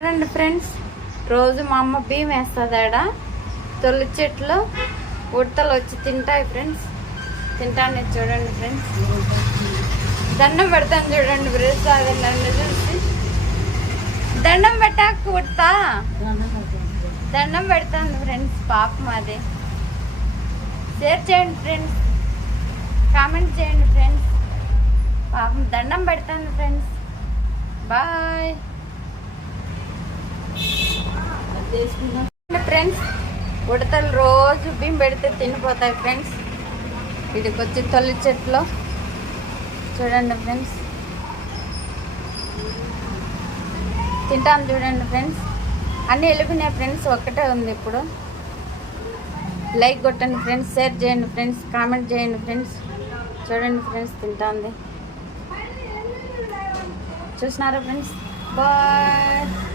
చూడండి ఫ్రెండ్స్, రోజు మా అమ్మ బియ్యం వేస్తుంది ఆడ. తొలి చెట్లు ఉడతలు వచ్చి తింటాయి ఫ్రెండ్స్. తింటాను చూడండి ఫ్రెండ్స్. దండం పెడతాను చూడండి ఫ్రెండ్స్. అది నన్ను చూసి దండం పెట్టాక ఉడతా దండం పెడతాను ఫ్రెండ్స్. పాపం అది. షేర్ చేయండి ఫ్రెండ్స్, కామెంట్ చేయండి ఫ్రెండ్స్. పాపం దండం పెడతాను ఫ్రెండ్స్. Bye friends. ఉడతలు రోజు బియ్యం పెడితే తినిపోతాయి ఫ్రెండ్స్. వీడికి వచ్చి తొలి చెట్లు చూడండి ఫ్రెండ్స్. తింటాను చూడండి ఫ్రెండ్స్. అన్నీ వెళ్ళిపోయినాయి ఫ్రెండ్స్, ఒక్కటే ఉంది ఇప్పుడు. లైక్ కొట్టండి ఫ్రెండ్స్, షేర్ చేయండి ఫ్రెండ్స్, కామెంట్ చేయండి ఫ్రెండ్స్. చూడండి ఫ్రెండ్స్, తింటాంది. చూసినారా ఫ్రెండ్స్. బాయ్.